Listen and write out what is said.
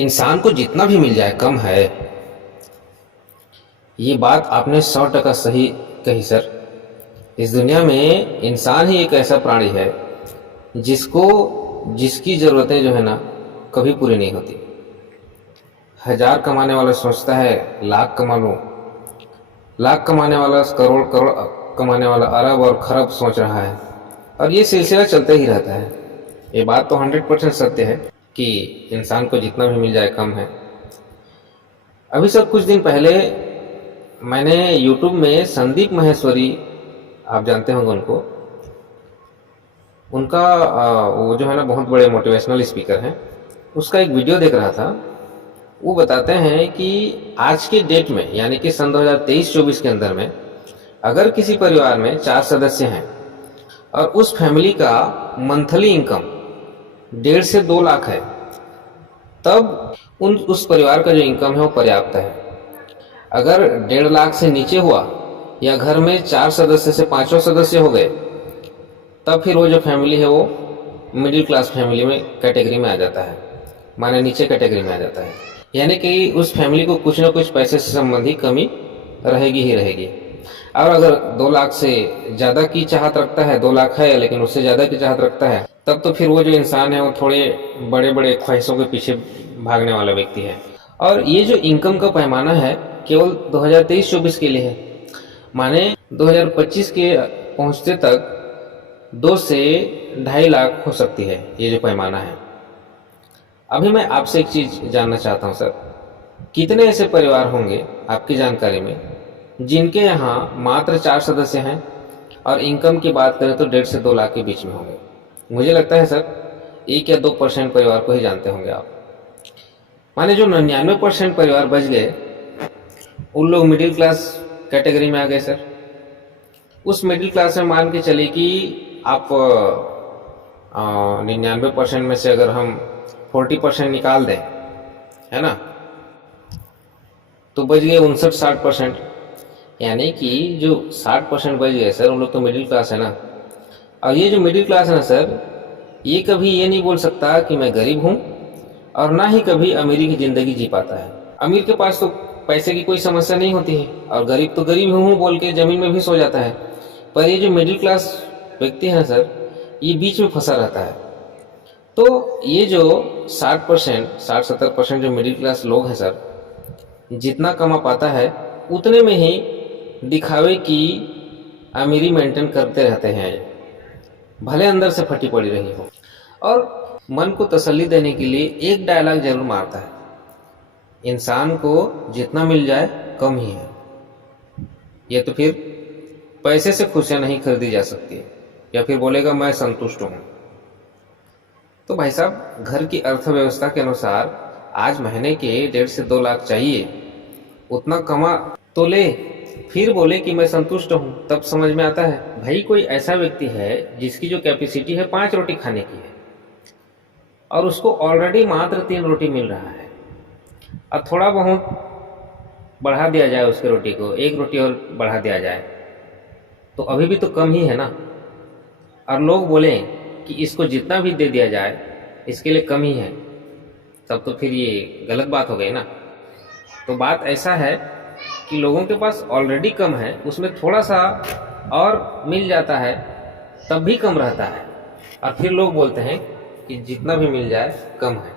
इंसान को जितना भी मिल जाए कम है। ये बात आपने 100% सही कही सर। इस दुनिया में इंसान ही एक ऐसा प्राणी है जिसको जिसकी ज़रूरतें जो है ना कभी पूरी नहीं होती। 1000 कमाने वाला सोचता है लाख कमा लूँ, लाख कमाने वाला करोड़, करोड़ कमाने वाला अरब और खरब सोच रहा है, और ये सिलसिला चलता ही रहता है। ये बात तो 100% सत्य है कि इंसान को जितना भी मिल जाए कम है। अभी सर कुछ दिन पहले मैंने YouTube में संदीप माहेश्वरी, आप जानते होंगे उनको, उनका वो जो है ना बहुत बड़े मोटिवेशनल स्पीकर हैं, उसका एक वीडियो देख रहा था। वो बताते हैं कि आज के डेट में यानी कि सन 2023-24 के अंदर में अगर किसी परिवार में 4 सदस्य हैं और उस फैमिली का मंथली इनकम 1.5 से 2 लाख है, तब उस परिवार का जो इनकम है वो पर्याप्त है। अगर 1.5 लाख से नीचे हुआ या घर में 4 सदस्य से 5 सदस्य हो गए, तब फिर वो जो फैमिली है वो मिडिल क्लास फैमिली में कैटेगरी में आ जाता है, माने नीचे कैटेगरी में आ जाता है। यानी कि उस फैमिली को कुछ ना कुछ पैसे से संबंधी कमी रहेगी ही रहेगी। और अगर 2 लाख से ज़्यादा की चाहत रखता है, 2 लाख है लेकिन उससे ज़्यादा की चाहत रखता है, तब तो फिर वो जो इंसान है वो थोड़े बड़े बड़े ख्वाहिशों के पीछे भागने वाला व्यक्ति है। और ये जो इनकम का पैमाना है केवल 2023-24 के लिए है, माने 2025 के पहुंचते तक 2 से 2.5 लाख हो सकती है ये जो पैमाना है। अभी मैं आपसे एक चीज़ जानना चाहता हूं सर, कितने ऐसे परिवार होंगे आपकी जानकारी में जिनके यहाँ मात्र 4 सदस्य हैं और इनकम की बात करें तो 1.5 से 2 लाख के बीच में होंगे? मुझे लगता है सर 1 या 2% परिवार को ही जानते होंगे आप। माने जो 99% परिवार बच गए उन लोग मिडिल क्लास कैटेगरी में आ गए सर। उस मिडिल क्लास में मान के चलिए कि आप 99% में से अगर हम 40% निकाल दें, है ना, तो बच गए 59-60%। यानी कि जो 60% बच गए सर, उन लोग तो मिडिल क्लास है ना। और ये जो मिडिल क्लास है ना सर, ये कभी ये नहीं बोल सकता कि मैं गरीब हूँ, और ना ही कभी अमीरी की ज़िंदगी जी पाता है। अमीर के पास तो पैसे की कोई समस्या नहीं होती है, और गरीब तो गरीब हूँ बोल के ज़मीन में भी सो जाता है। पर ये जो मिडिल क्लास व्यक्ति है सर, ये बीच में फंसा रहता है। तो ये जो 60-70% जो मिडिल क्लास लोग हैं सर, जितना कमा पाता है उतने में ही दिखावे की अमीरी मेंटेन करते रहते हैं, भले अंदर से फटी पड़ी रही हो। और मन को तसल्ली देने के लिए एक डायलॉग जरूर मारता है, इंसान को जितना मिल जाए कम ही है। ये तो फिर पैसे से खुशियां नहीं खरीदी जा सकती, या फिर बोलेगा मैं संतुष्ट हूं। तो भाई साहब, घर की अर्थव्यवस्था के अनुसार आज महीने के 1.5 से 2 लाख चाहिए, उतना कमा तो ले, फिर बोले कि मैं संतुष्ट हूं। तब समझ में आता है भाई कोई ऐसा व्यक्ति है जिसकी जो कैपेसिटी है 5 रोटी खाने की है, और उसको ऑलरेडी मात्र 3 रोटी मिल रहा है, और थोड़ा बहुत बढ़ा दिया जाए उसके रोटी को, 1 रोटी और बढ़ा दिया जाए, तो अभी भी तो कम ही है ना। और लोग बोले कि इसको जितना भी दे दिया जाए इसके लिए कम ही है, तब तो फिर ये गलत बात हो गई ना। तो बात ऐसा है कि लोगों के पास ऑलरेडी कम है, उसमें थोड़ा सा और मिल जाता है तब भी कम रहता है, और फिर लोग बोलते हैं कि जितना भी मिल जाए कम है।